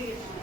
sigue.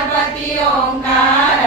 Ganpati ओंकार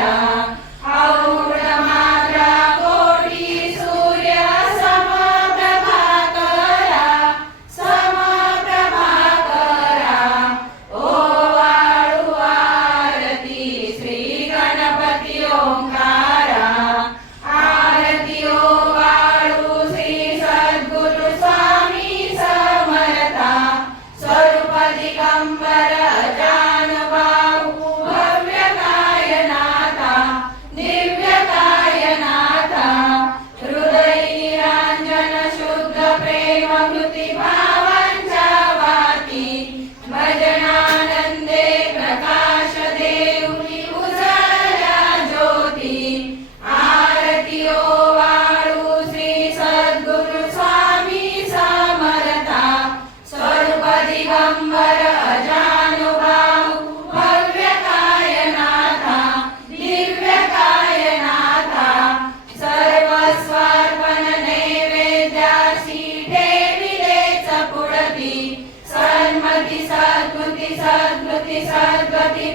सर्वति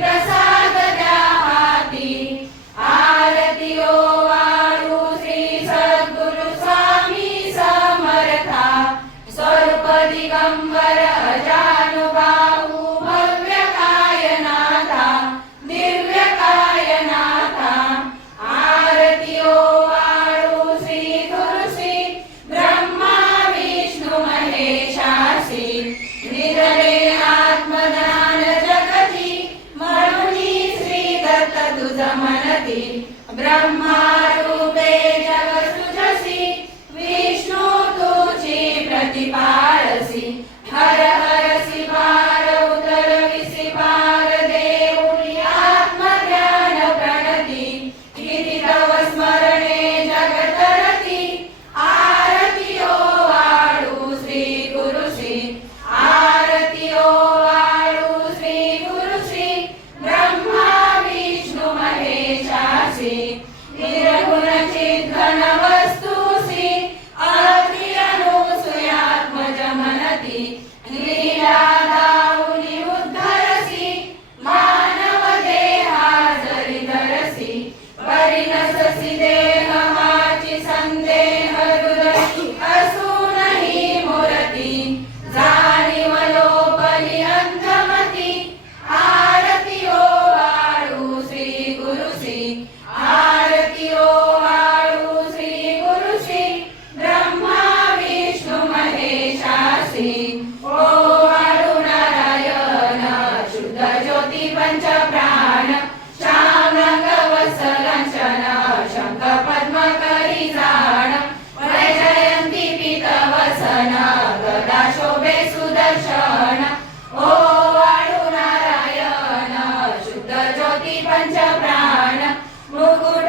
కోటి పంచ ప్రాణ ముగుడు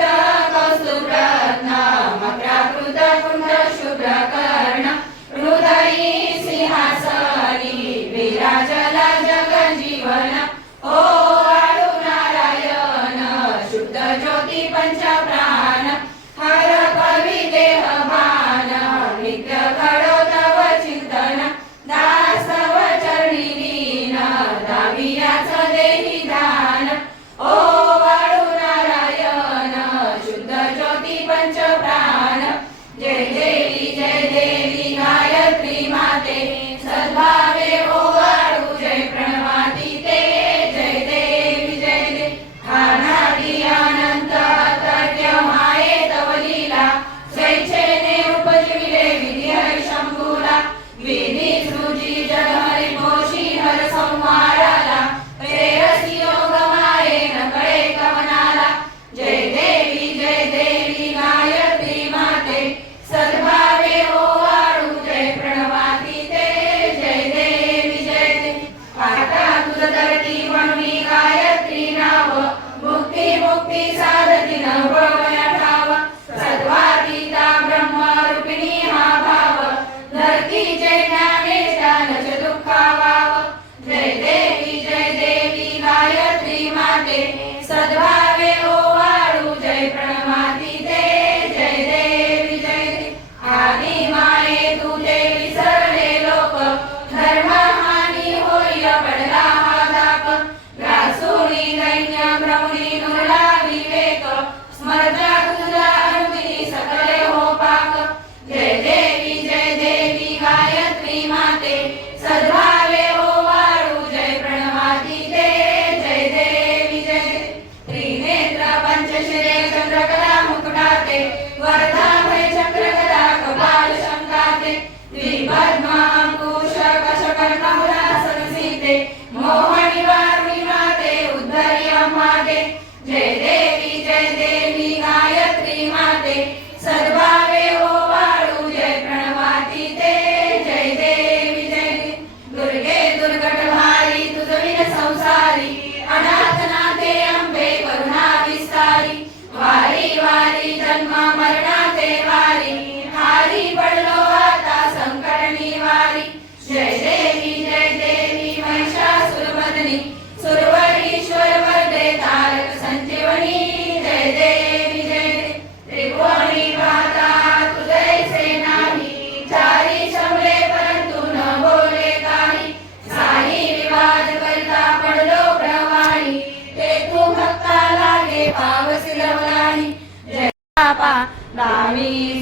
दावी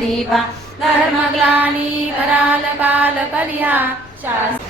दीपा धर्म ग्लानी कराल काल बालकर्या शास्त्र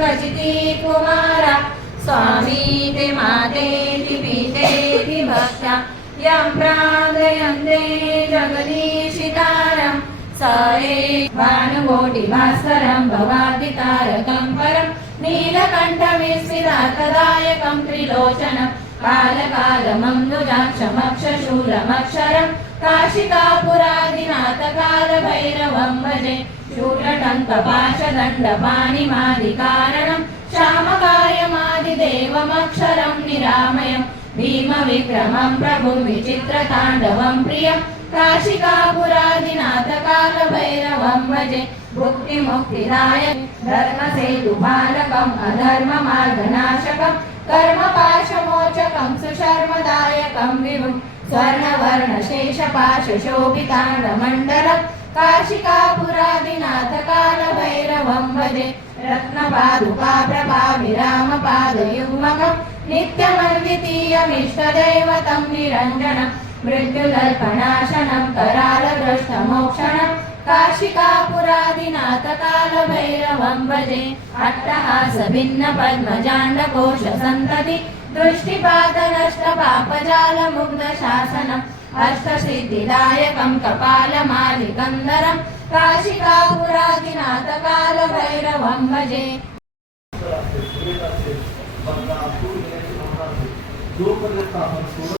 भजते कुमारा स्वामी ते मातेति पीतेति भक्ता यं प्रादयन्ते जगदीशितारं स भानुकोटिभास्करं भवाति तारकं परं नीलकण्ठविस्मितातदायकं त्रिलोचनं कालकालमं दुजाक्षमक्षशूलमक्षरम् श्यामकायमादिदेवमक्षरं निरामयं भीमविक्रमं प्रभुं विचित्रताण्डवं प्रियं काशिकापुरादिनाथकालभैरवं भजे भुक्तिमुक्तिदाय धर्मसेतुबालकम् अधर्ममार्गनाशकं कर्मपाशमोचकं सुशर्मदायकं विभुं स्वर्णवर्णशेषपाशशोभिताण्डमण्डलं काशिकापुरादिनाथकालभैरवं भजे रत्नपादुका प्रभाविरामपादयुग्मकं नित्यमद्वितीयमिष्टदैवतं निरञ्जनं मृत्युदर्पणाशनं करालदृष्टमोक्षणं काशिकापुरादिनाथकालभैरवं भजे अट्टहासभिन्नपद्मजाण्डकोशसन्तति दृष्टिपातनष्टपापजालमुग्धशासनम् अष्टसिद्धिदायकं कपालमालिकन्दरं काशिकापुरादिनाथकालभैरवं भजे। सोडत